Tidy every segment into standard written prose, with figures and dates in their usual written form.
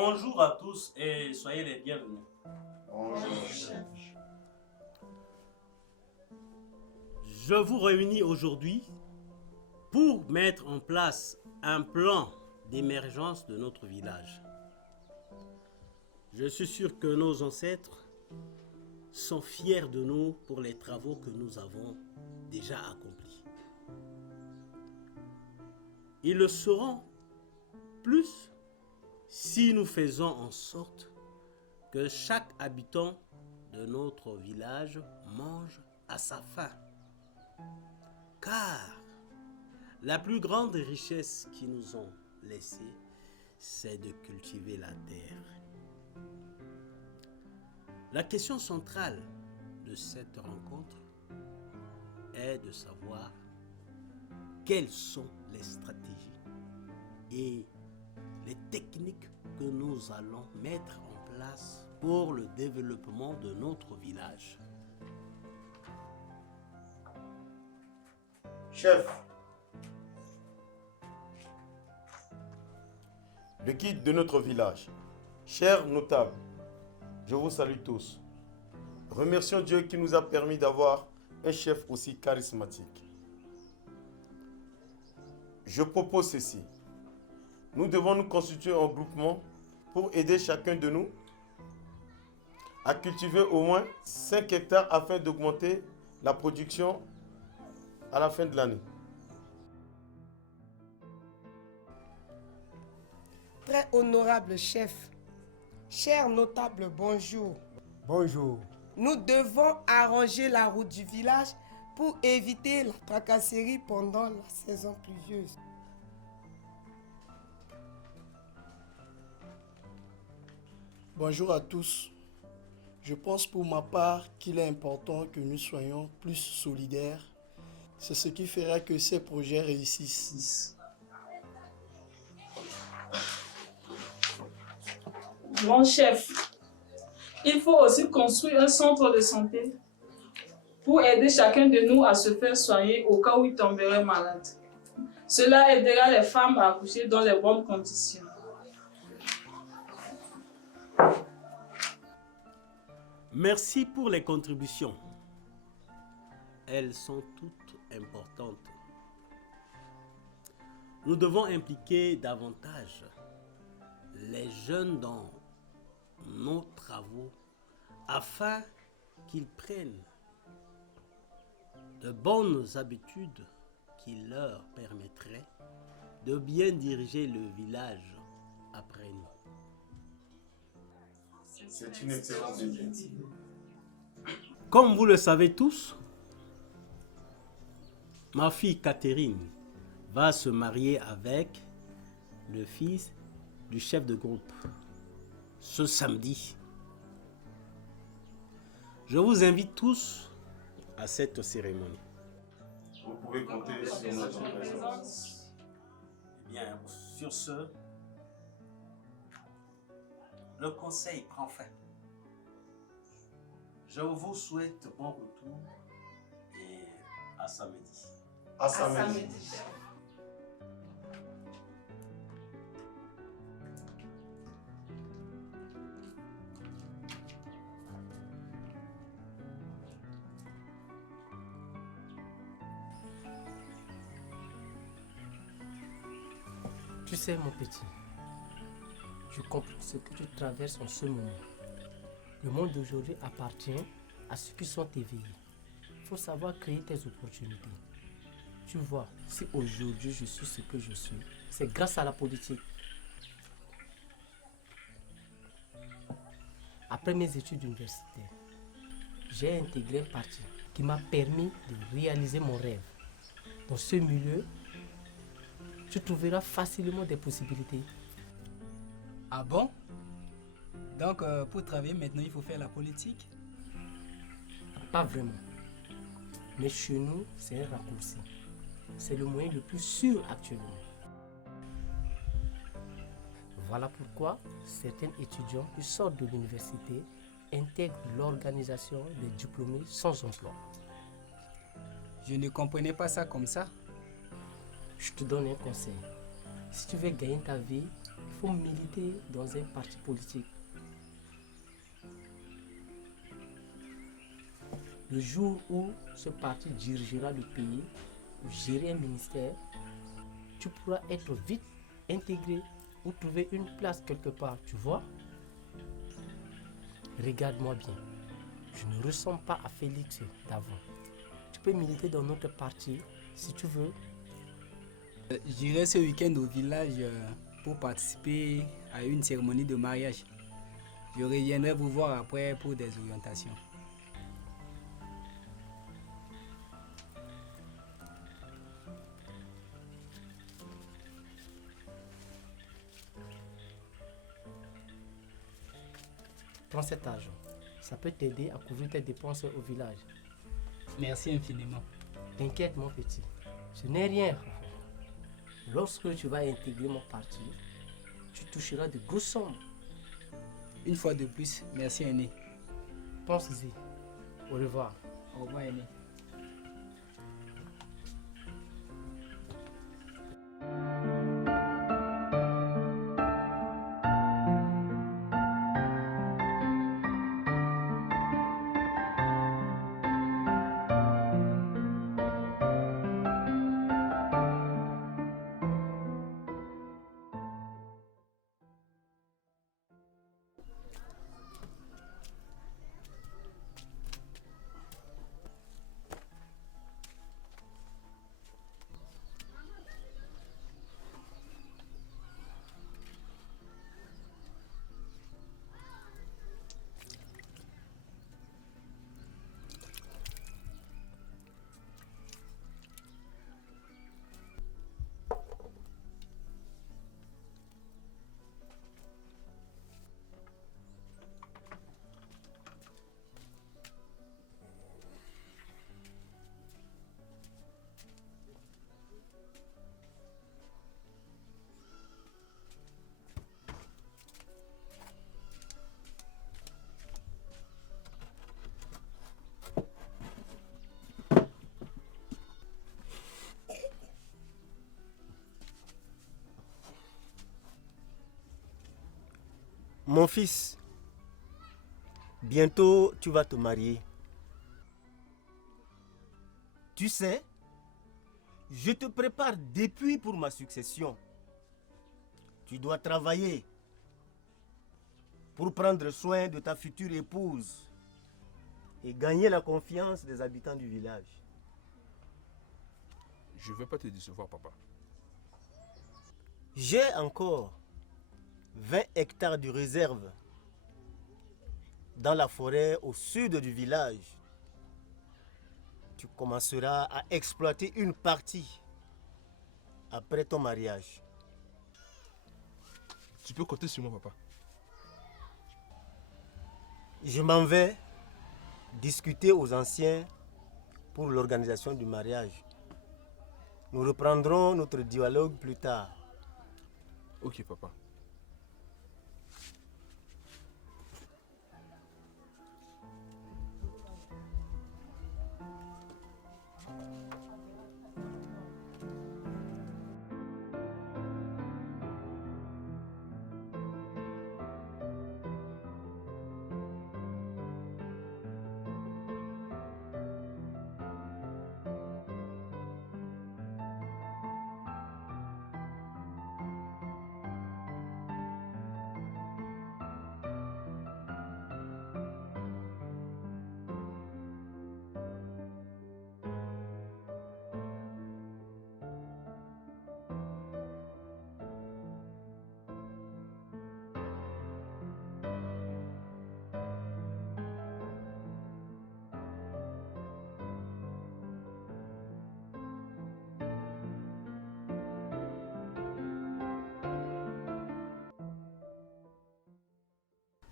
Bonjour à tous et soyez les bienvenus. Bonjour. Je vous réunis aujourd'hui pour mettre en place un plan d'émergence de notre village. Je suis sûr que nos ancêtres sont fiers de nous pour les travaux que nous avons déjà accomplis. Ils le seront plus si nous faisons en sorte que chaque habitant de notre village mange à sa faim. Car la plus grande richesse qu'ils nous ont laissée, c'est de cultiver la terre. La question centrale de cette rencontre est de savoir quelles sont les stratégies et les techniques que nous allons mettre en place pour le développement de notre village. Chef, le guide de notre village, chers notables, je vous salue tous. Remercions Dieu qui nous a permis d'avoir un chef aussi charismatique. Je propose ceci. Nous devons nous constituer en groupement pour aider chacun de nous à cultiver au moins 5 hectares afin d'augmenter la production à la fin de l'année. Très honorable chef, chers notables, bonjour. Bonjour. Nous devons arranger la route du village pour éviter la tracasserie pendant la saison pluvieuse. Bonjour à tous. Je pense pour ma part qu'il est important que nous soyons plus solidaires. C'est ce qui fera que ces projets réussissent. Mon chef, il faut aussi construire un centre de santé pour aider chacun de nous à se faire soigner au cas où il tomberait malade. Cela aidera les femmes à accoucher dans les bonnes conditions. Merci pour les contributions. Elles sont toutes importantes. Nous devons impliquer davantage les jeunes dans nos travaux afin qu'ils prennent de bonnes habitudes qui leur permettraient de bien diriger le village après nous. C'est une excellente idée. Comme vous le savez tous, ma fille Catherine va se marier avec le fils du chef de groupe ce samedi. Je vous invite tous à cette cérémonie. Vous pouvez compter sur notre présence. Eh bien, sur ce, le conseil prend fin. Je vous souhaite bon retour et à samedi. À samedi. Tu sais, mon petit, je comprends ce que tu traverses en ce moment. Le monde d'aujourd'hui appartient à ceux qui sont éveillés. Il faut savoir créer tes opportunités. Tu vois, si aujourd'hui je suis ce que je suis, c'est grâce à la politique. Après mes études universitaires, j'ai intégré un parti qui m'a permis de réaliser mon rêve. Dans ce milieu, tu trouveras facilement des possibilités. Ah bon? Donc pour travailler maintenant, il faut faire la politique? Pas vraiment. Mais chez nous, c'est un raccourci. C'est le moyen le plus sûr actuellement. Voilà pourquoi certains étudiants qui sortent de l'université intègrent l'organisation des diplômés sans emploi. Je ne comprenais pas ça comme ça. Je te donne un conseil. Si tu veux gagner ta vie, il faut militer dans un parti politique. Le jour où ce parti dirigera le pays, ou gérer un ministère, tu pourras être vite intégré ou trouver une place quelque part, tu vois? Regarde-moi bien. Je ne ressemble pas à Félix d'avant. Tu peux militer dans notre parti si tu veux. J'irai ce week-end au village pour participer à une cérémonie de mariage. Je reviendrai vous voir après pour des orientations. Prends cet argent. Ça peut t'aider à couvrir tes dépenses au village. Merci infiniment. T'inquiète mon petit, ce n'est rien. Lorsque tu vas intégrer mon parti, tu toucheras de grosses sommes. Une fois de plus, merci aîné. Pense-y. Au revoir. Au revoir aîné. Mon fils, bientôt tu vas te marier. Tu sais, je te prépare depuis pour ma succession. Tu dois travailler pour prendre soin de ta future épouse et gagner la confiance des habitants du village. Je ne vais pas te décevoir, papa. J'ai encore 20 hectares de réserve dans la forêt au sud du village. Tu commenceras à exploiter une partie après ton mariage. Tu peux compter sur moi, papa. Je m'en vais discuter aux anciens pour l'organisation du mariage. Nous reprendrons notre dialogue plus tard. Ok, papa.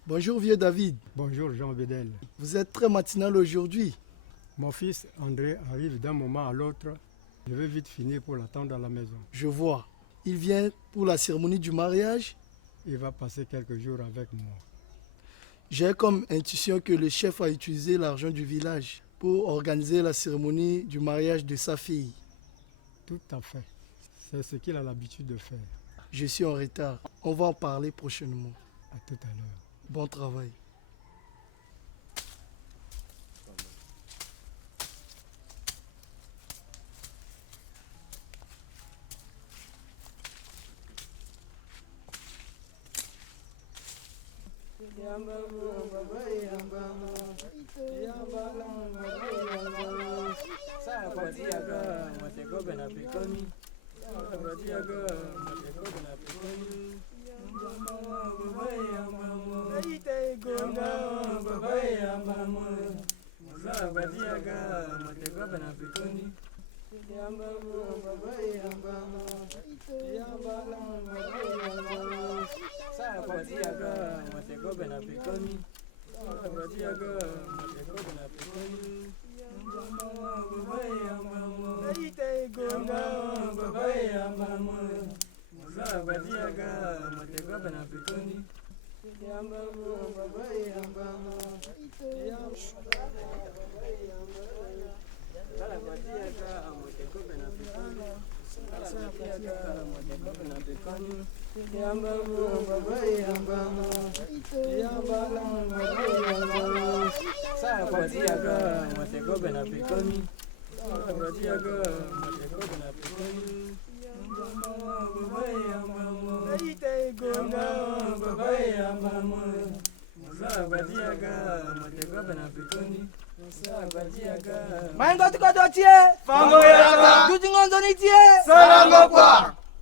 Bonjour vieux David. Bonjour Jean Bédel. Vous êtes très matinal aujourd'hui. Mon fils André arrive d'un moment à l'autre. Je vais vite finir pour l'attendre à la maison. Je vois. Il vient pour la cérémonie du mariage. Il va passer quelques jours avec moi. J'ai comme intuition que le chef a utilisé l'argent du village pour organiser la cérémonie du mariage de sa fille. Tout à fait. C'est ce qu'il a l'habitude de faire. Je suis en retard. On va en parler prochainement. À tout à l'heure. Bon travail.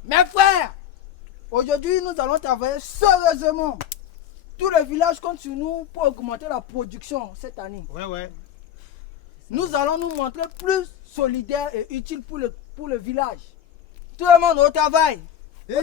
Mes frères, aujourd'hui nous allons travailler sérieusement. Tout le village compte sur nous pour augmenter la production cette année. Ouais. Nous allons nous montrer plus solidaires et utiles pour le village. Tout le monde au travail. Vous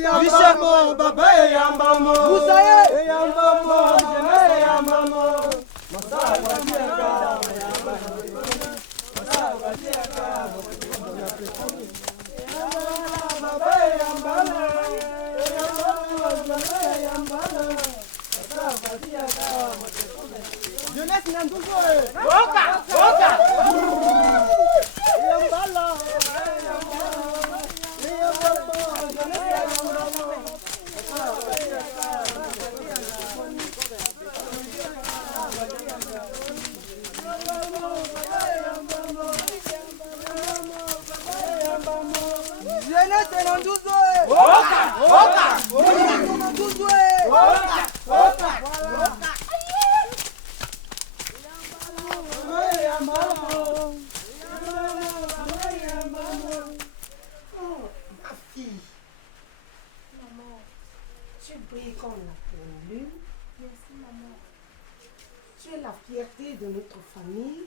Tu brilles comme la pleine lune. Merci, maman. Tu es la fierté de notre famille.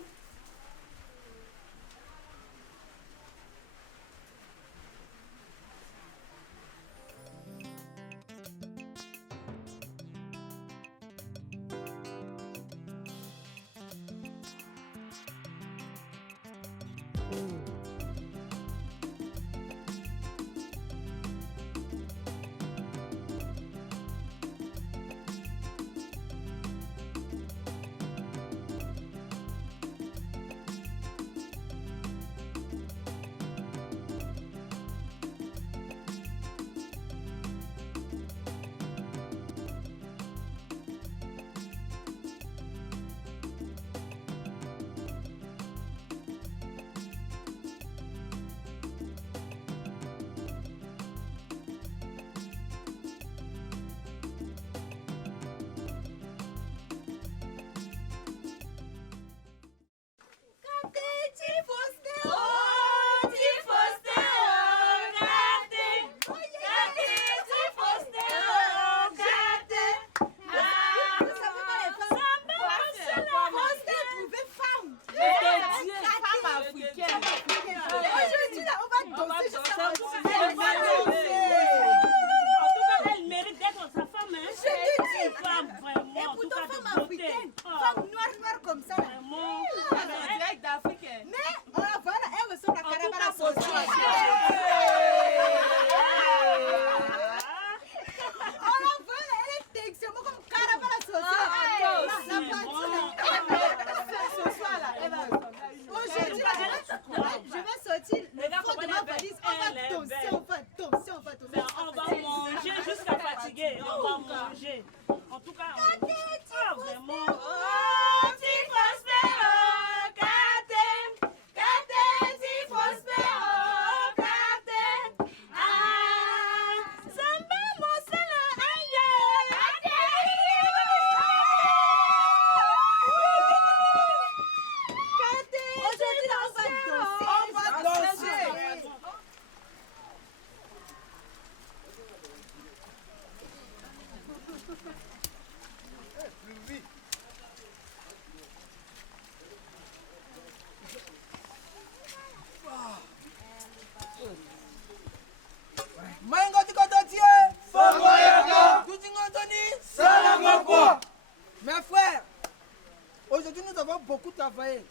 beaucoup travaillé.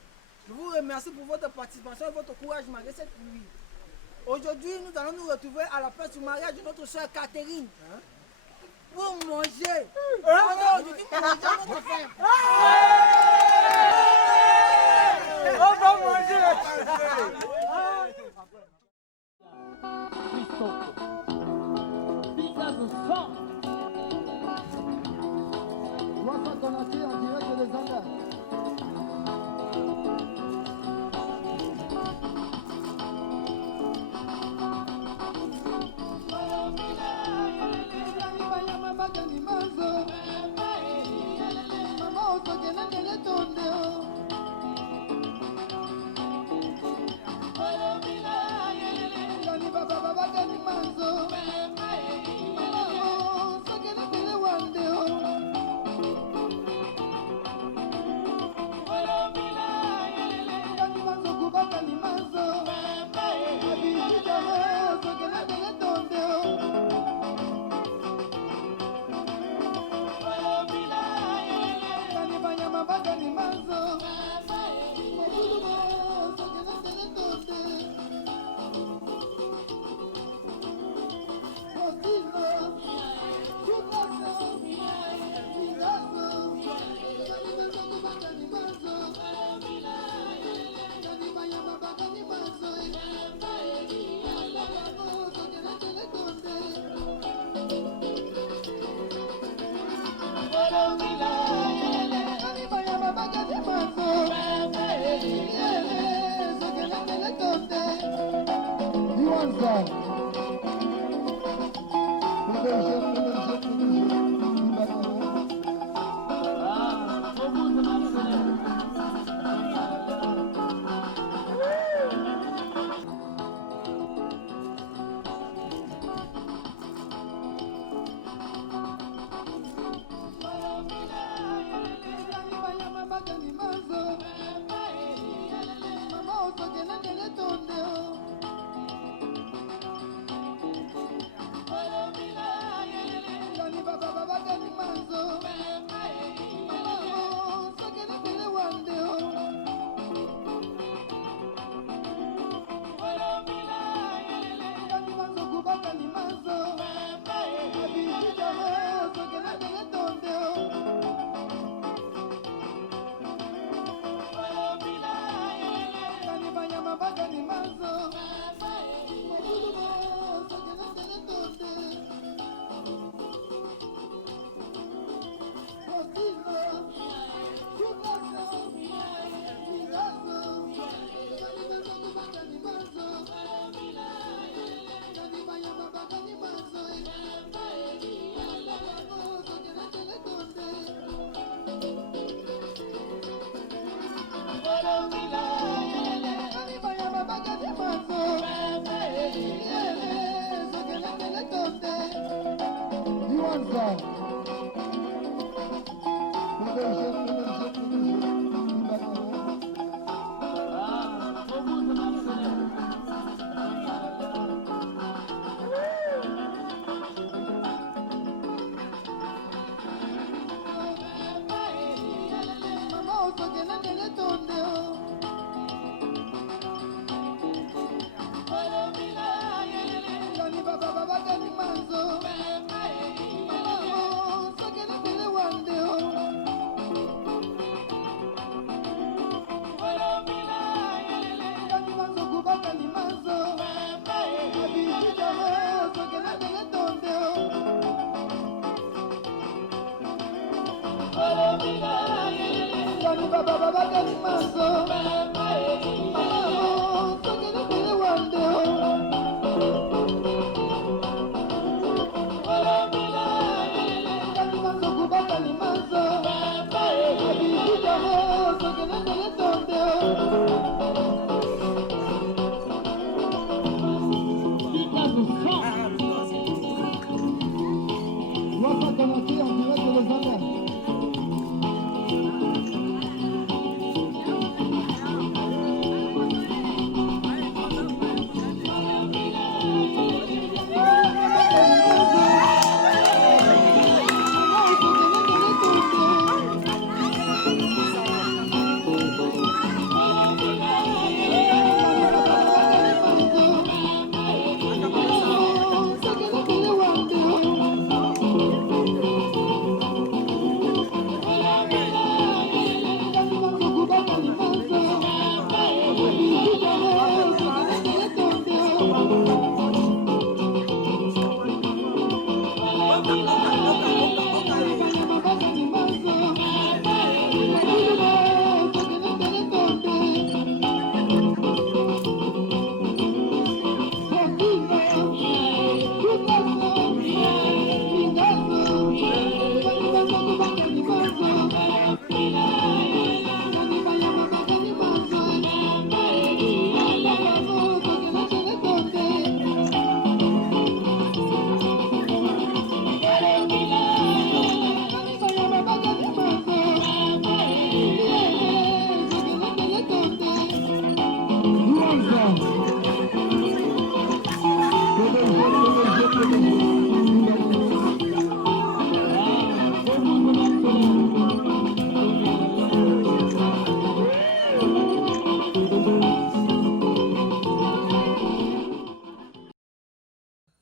Je vous remercie pour votre participation et votre courage malgré cette pluie. Aujourd'hui, nous allons nous retrouver à la place du mariage de notre soeur Catherine. Pour manger. Alors, aujourd'hui, pour manger notre femme. On va manger.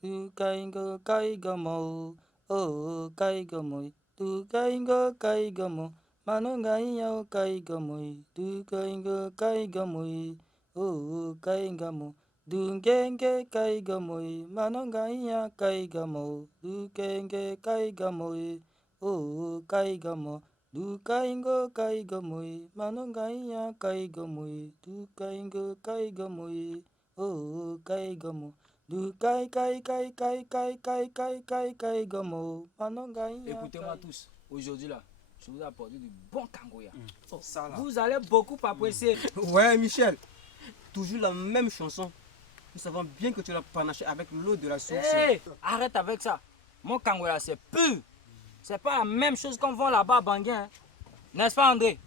du kaingo kaigamo, oh kaigamo, du kaingo kaigamo, manonga iya kaigamo, du kaingo kaigamo, oh kaigamo, du genge kaigamo, manonga iya kaigamo, du genge kaigamo, oh kaigamo, du kaingo kaigamo, manonga iya kaigamo, du kaingo kaigamo, oh kaigamo. Écoutez-moi tous, aujourd'hui là, je vous ai apporté du bon kangoya. Vous allez beaucoup apprécier. Ouais, Michel, toujours la même chanson. Nous savons bien que tu l'as panaché avec l'eau de la source. Hey, arrête avec ça. Mon kangoya c'est pur. C'est pas la même chose qu'on vend là-bas à Bangui. Hein. N'est-ce pas, André?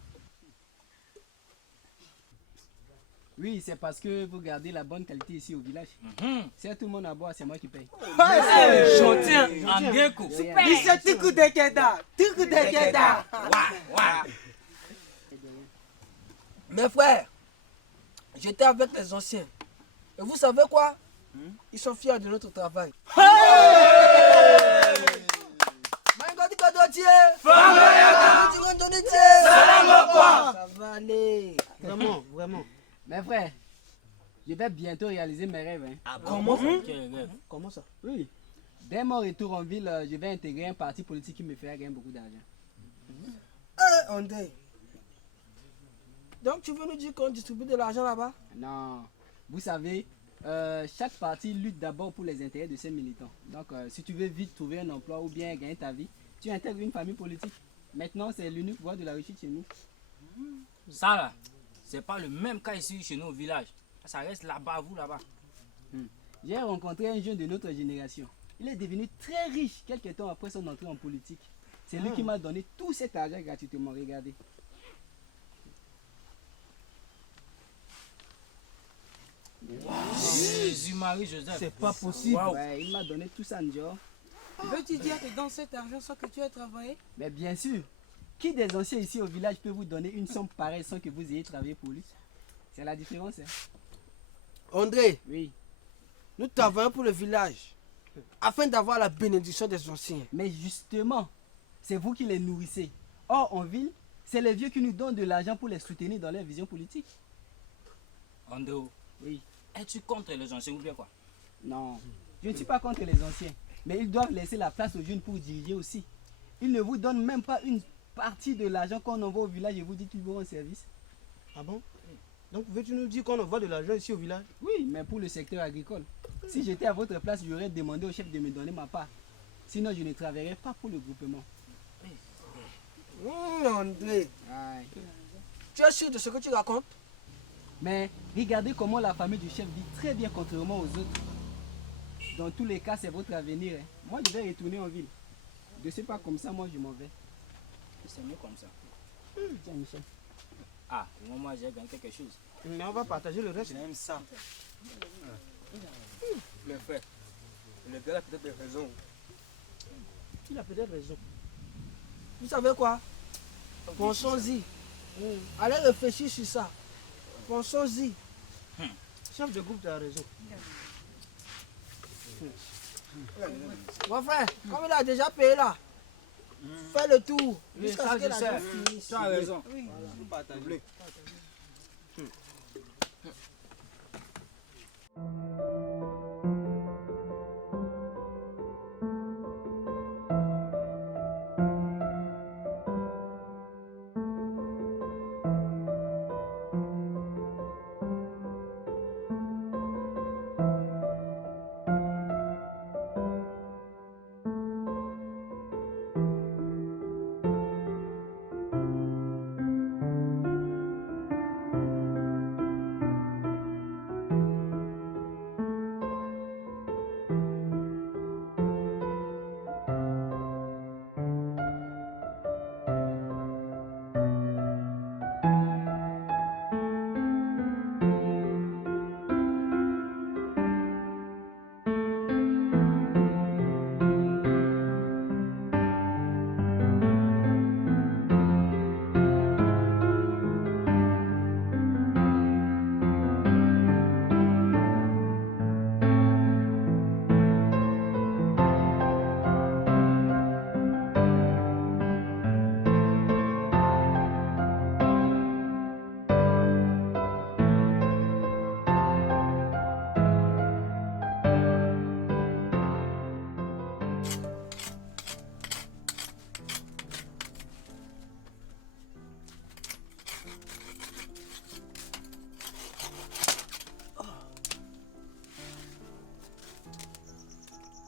Oui, c'est parce que vous gardez la bonne qualité ici au village. Si tout le monde a boire, c'est moi qui paye. Gentil, Andreko. Michel, tiku dekeda. Tiku dekeda. Mes frères, j'étais avec les anciens. Et vous savez quoi? Ils sont fiers de notre travail. Ça va aller. Vraiment, vraiment. Mes frères, je vais bientôt réaliser mes rêves. Hein. Ah, comment ça? Comment ça? Oui. Dès mon retour en ville, je vais intégrer un parti politique qui me fera gagner beaucoup d'argent. André. Donc tu veux nous dire qu'on distribue de l'argent là-bas? Non. Vous savez, chaque parti lutte d'abord pour les intérêts de ses militants. Donc si tu veux vite trouver un emploi ou bien gagner ta vie, tu intègres une famille politique. Maintenant, c'est l'unique voie de la réussite chez nous. Ça là, c'est pas le même cas ici chez nous au village. Ça reste là-bas, vous là-bas. J'ai rencontré un jeune de notre génération. Il est devenu très riche quelques temps après son entrée en politique. C'est lui qui m'a donné tout cet argent gratuitement. Regardez. Jésus-Marie Joseph. C'est pas possible. Wow. Ouais, il m'a donné tout ça en dehors. Veux-tu dire que dans cet argent sans que tu aies travaillé? Mais bien sûr. Qui des anciens ici au village peut vous donner une somme pareille sans que vous ayez travaillé pour lui? C'est la différence. Hein? André, oui. Nous travaillons pour le village afin d'avoir la bénédiction des anciens. Mais justement, c'est vous qui les nourrissez. Or, en ville, c'est les vieux qui nous donnent de l'argent pour les soutenir dans leur vision politique. André, oui. Es-tu contre les anciens ou bien quoi? Non, je ne suis pas contre les anciens. Mais ils doivent laisser la place aux jeunes pour diriger aussi. Ils ne vous donnent même pas une partie de l'argent qu'on envoie au village et vous dites qu'ils vont en service. Ah bon? Donc veux-tu nous dire qu'on envoie de l'argent ici au village? Oui, mais pour le secteur agricole. Si j'étais à votre place, j'aurais demandé au chef de me donner ma part. Sinon, je ne travaillerais pas pour le groupement. André, tu es sûr de ce que tu racontes? Mais regardez comment la famille du chef vit très bien contrairement aux autres. Dans tous les cas, c'est votre avenir. Hein. Moi, je vais retourner en ville. Je ne sais pas comme ça, moi, je m'en vais. C'est mieux comme ça. Tiens, Michel. Ah, au moment où j'ai gagné quelque chose. Mais on va partager le reste. J'aime ça. Mais frère, le gars a peut-être raison. Il a peut-être raison. Vous savez quoi? Pensons-y. Allez réfléchir sur ça. Pensons-y. Chef de groupe, tu as raison. Mon frère, comme il a déjà payé là, fais le tour. Oui, Jusqu'à ça, ce que je la sais. journée finisse. Tu as raison. Oui. Nous partageons.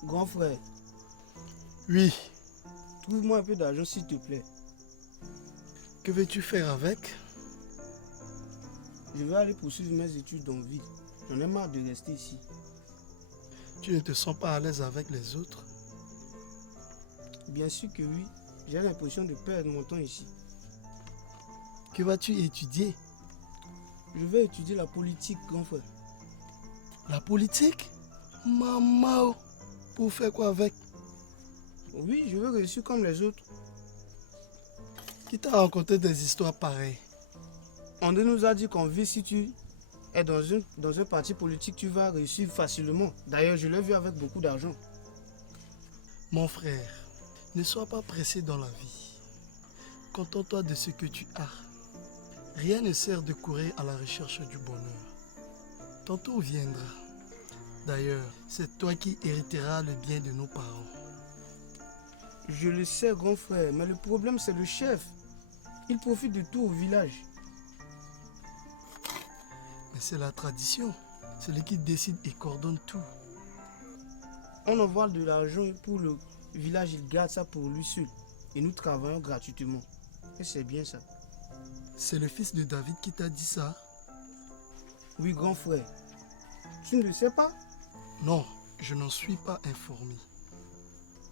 Grand frère, Oui, trouve-moi un peu d'argent s'il te plaît. que veux-tu faire avec? Je vais aller poursuivre mes études dans ville. J'en ai marre de rester ici. Tu ne te sens pas à l'aise avec les autres? Bien sûr que oui. J'ai l'impression de perdre mon temps ici. Que vas-tu étudier? Je vais étudier la politique, grand frère. La politique? Maman, pour faire quoi avec? Oui, je veux réussir comme les autres. Qui t'a raconté des histoires pareilles? André nous a dit qu'en ville, si tu es dans un parti politique, tu vas réussir facilement. D'ailleurs, je l'ai vu avec beaucoup d'argent. Mon frère, ne sois pas pressé dans la vie. Contente-toi de ce que tu as. Rien ne sert de courir à la recherche du bonheur. Ton tour viendra. D'ailleurs, c'est toi qui hériteras le bien de nos parents. Je le sais, grand frère, mais le problème, c'est le chef. Il profite de tout au village. Mais c'est la tradition. C'est lui qui décide et coordonne tout. On envoie de l'argent pour le village, il garde ça pour lui seul. Et nous travaillons gratuitement. Et c'est bien ça. C'est le fils de David qui t'a dit ça? Oui, grand frère. Tu ne le sais pas? Non, je n'en suis pas informé.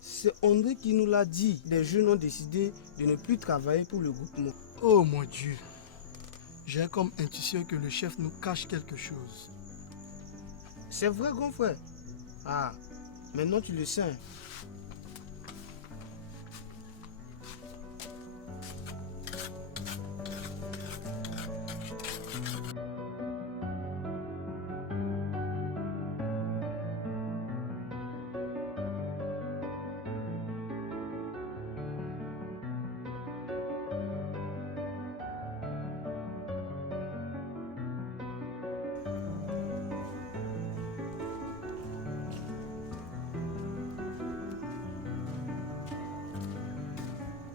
C'est André qui nous l'a dit. Les jeunes ont décidé de ne plus travailler pour le groupement. Oh mon Dieu! J'ai comme intuition que le chef nous cache quelque chose. C'est vrai, grand frère. Ah, maintenant tu le sais. Hein.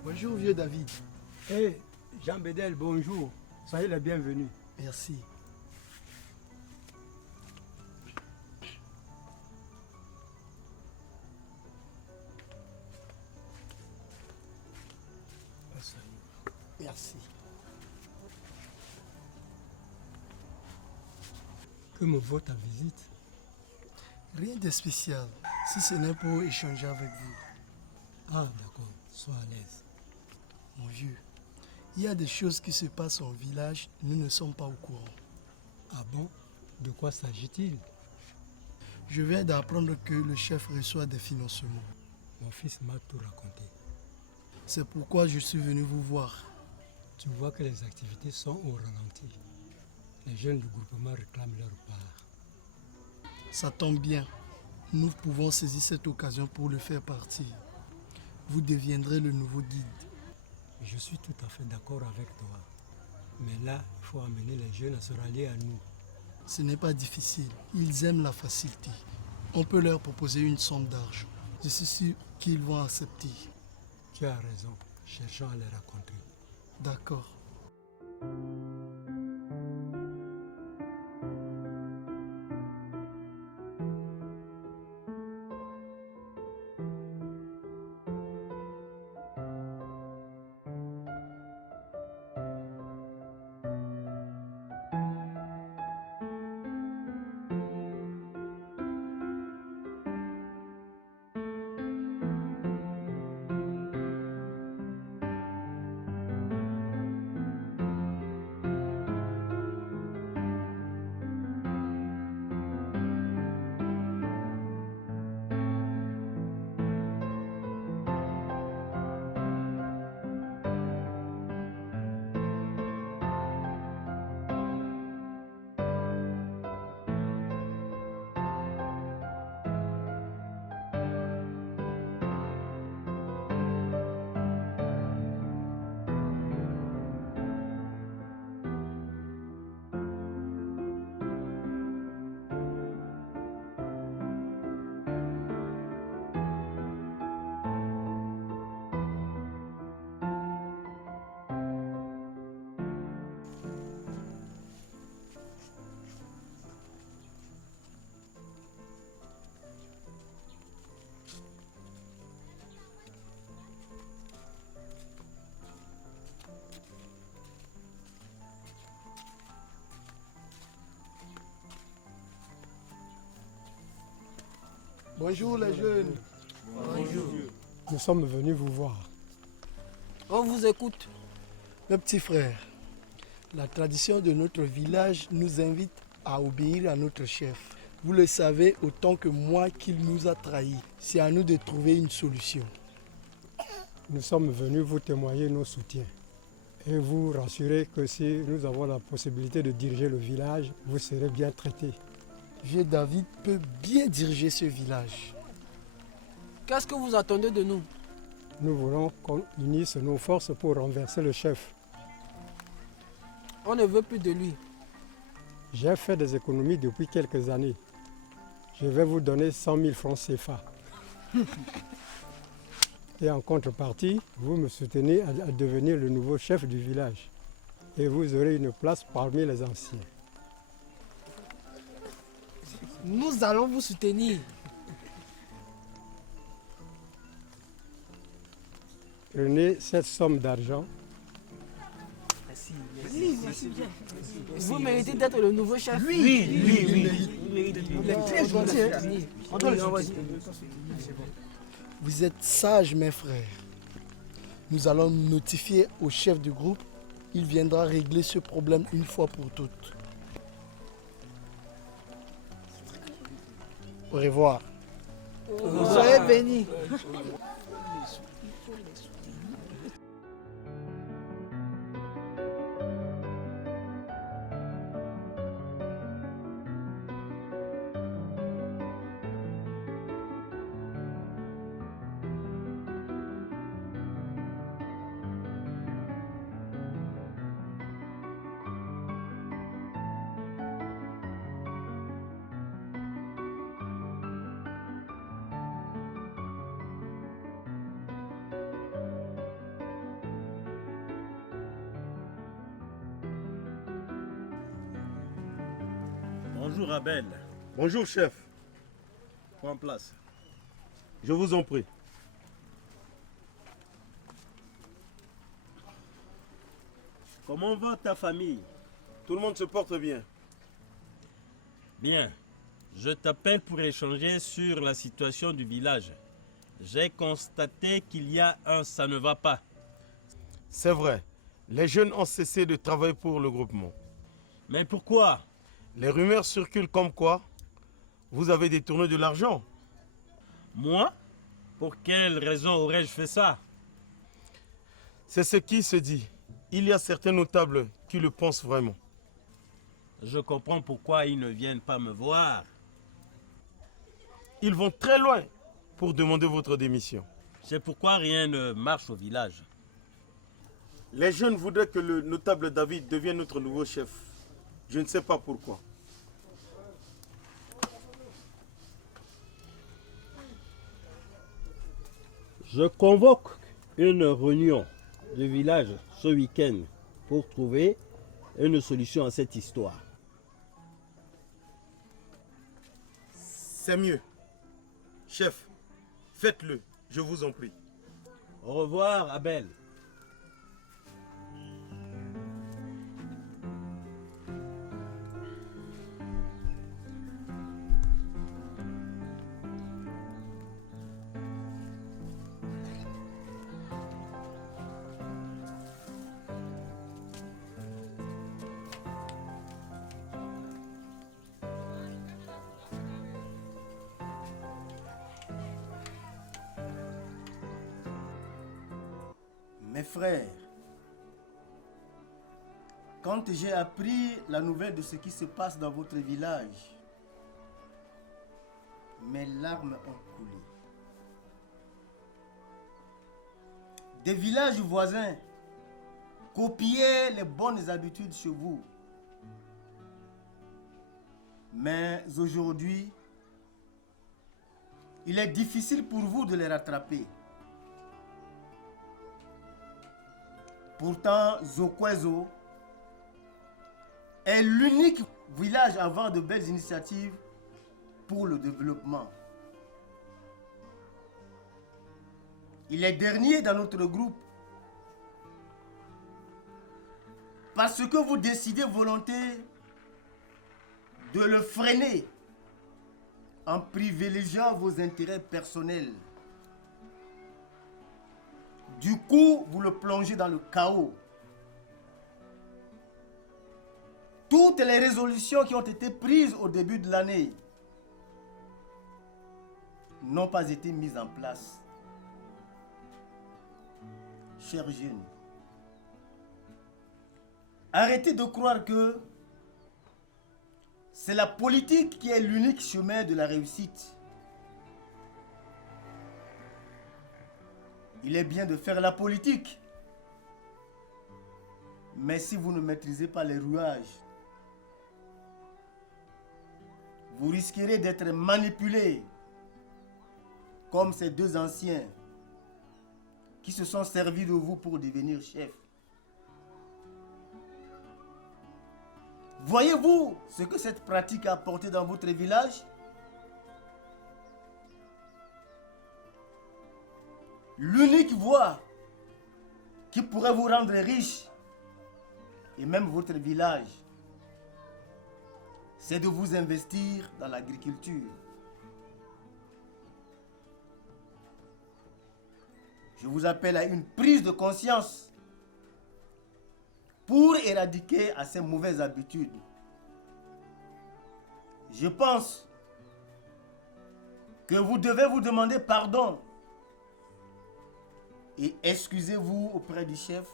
Bonjour vieux David. Hé, Jean Bédel, bonjour. Soyez les bienvenus. Merci. Merci. Que me vaut ta visite? Rien de spécial, si ce n'est pour échanger avec vous. Ah, d'accord. Sois à l'aise. Mon vieux, il y a des choses qui se passent en village, nous ne sommes pas au courant. Ah bon? De quoi s'agit-il? Je viens d'apprendre que le chef reçoit des financements. Mon fils m'a tout raconté. C'est pourquoi je suis venu vous voir. Tu vois que les activités sont au ralenti. Les jeunes du groupement réclament leur part. Ça tombe bien. Nous pouvons saisir cette occasion pour le faire partir. Vous deviendrez le nouveau guide. Je suis tout à fait d'accord avec toi. Mais là, il faut amener les jeunes à se rallier à nous. Ce n'est pas difficile. Ils aiment la facilité. On peut leur proposer une somme d'argent. Je suis sûr qu'ils vont accepter. Tu as raison. Cherchons à les rencontrer. D'accord. Bonjour les jeunes. Bonjour. Nous sommes venus vous voir. On vous écoute. Mes petits frères, la tradition de notre village nous invite à obéir à notre chef. Vous le savez autant que moi qu'il nous a trahis. C'est à nous de trouver une solution. Nous sommes venus vous témoigner nos soutiens et vous rassurer que si nous avons la possibilité de diriger le village, vous serez bien traités. Vieux David peut bien diriger ce village. Qu'est-ce que vous attendez de nous? Nous voulons qu'on unisse nos forces pour renverser le chef. On ne veut plus de lui. J'ai fait des économies depuis quelques années. Je vais vous donner 100 000 francs CFA. Et en contrepartie, vous me soutenez à devenir le nouveau chef du village. Et vous aurez une place parmi les anciens. Nous allons vous soutenir. Prenez cette somme d'argent. Merci. Vous méritez d'être le nouveau chef. Oui. Il est très gentil. On doit le soutenir. Vous êtes sages, mes frères. Nous allons notifier au chef du groupe. Il viendra régler ce problème une fois pour toutes. Au revoir. Soyez bénis. Bonjour Abel. Bonjour chef. Prends place. Je vous en prie. Comment va ta famille? Tout le monde se porte bien. Bien. Je t'appelle pour échanger sur la situation du village. J'ai constaté qu'il y a un ça ne va pas. C'est vrai. Les jeunes ont cessé de travailler pour le groupement. Mais pourquoi? Les rumeurs circulent comme quoi vous avez détourné de l'argent. Moi? Pour quelle raison aurais-je fait ça? C'est ce qui se dit. Il y a certains notables qui le pensent vraiment. Je comprends pourquoi ils ne viennent pas me voir. Ils vont très loin pour demander votre démission. C'est pourquoi rien ne marche au village. Les jeunes voudraient que le notable David devienne notre nouveau chef. Je ne sais pas pourquoi. Je convoque une réunion du village ce week-end pour trouver une solution à cette histoire. C'est mieux. Chef, faites-le, je vous en prie. Au revoir, Abel. Mes frères, quand j'ai appris la nouvelle de ce qui se passe dans votre village, mes larmes ont coulé. Des villages voisins copiaient les bonnes habitudes chez vous. Mais aujourd'hui, il est difficile pour vous de les rattraper. Pourtant, Zokwezo est l'unique village avant de belles initiatives pour le développement. Il est dernier dans notre groupe parce que vous décidez volonté de le freiner en privilégiant vos intérêts personnels. Du coup, vous le plongez dans le chaos. Toutes les résolutions qui ont été prises au début de l'année n'ont pas été mises en place. Chers jeunes, arrêtez de croire que c'est la politique qui est l'unique chemin de la réussite. Il est bien de faire la politique, mais si vous ne maîtrisez pas les rouages, vous risquerez d'être manipulé comme ces deux anciens qui se sont servis de vous pour devenir chefs. Voyez-vous ce que cette pratique a apporté dans votre village? L'unique voie qui pourrait vous rendre riche, et même votre village, c'est de vous investir dans l'agriculture. Je vous appelle à une prise de conscience pour éradiquer à ces mauvaises habitudes. Je pense que vous devez vous demander pardon et excusez-vous auprès du chef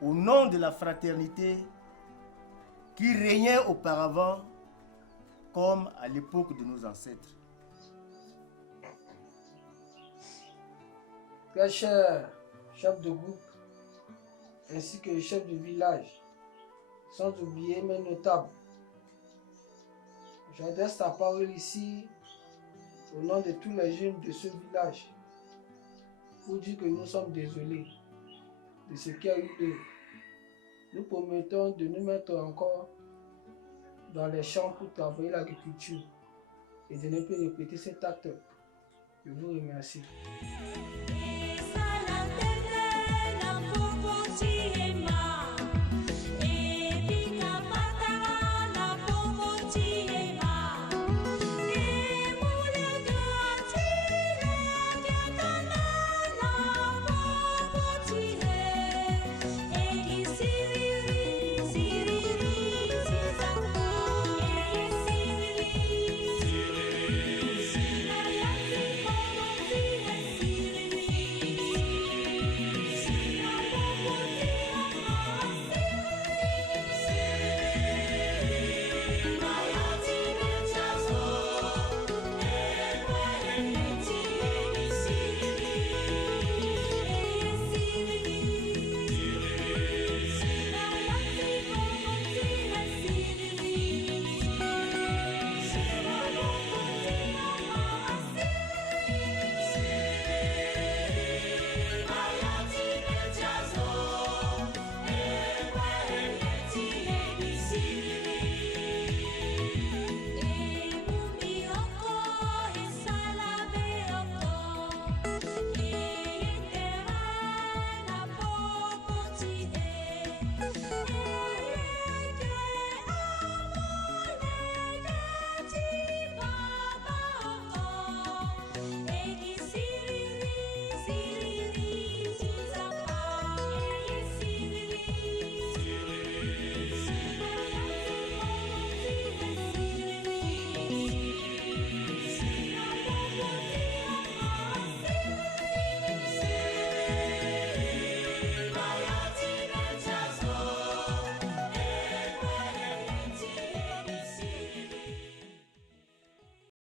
au nom de la fraternité qui régnait auparavant comme à l'époque de nos ancêtres. Très cher chef de groupe, ainsi que le chef de village, sans oublier mes notables, j'adresse ta parole ici au nom de tous les jeunes de ce village pour dire que nous sommes désolés de ce qui a eu lieu. Nous promettons de nous mettre encore dans les champs pour travailler l'agriculture et de ne plus répéter cet acte. Je vous remercie.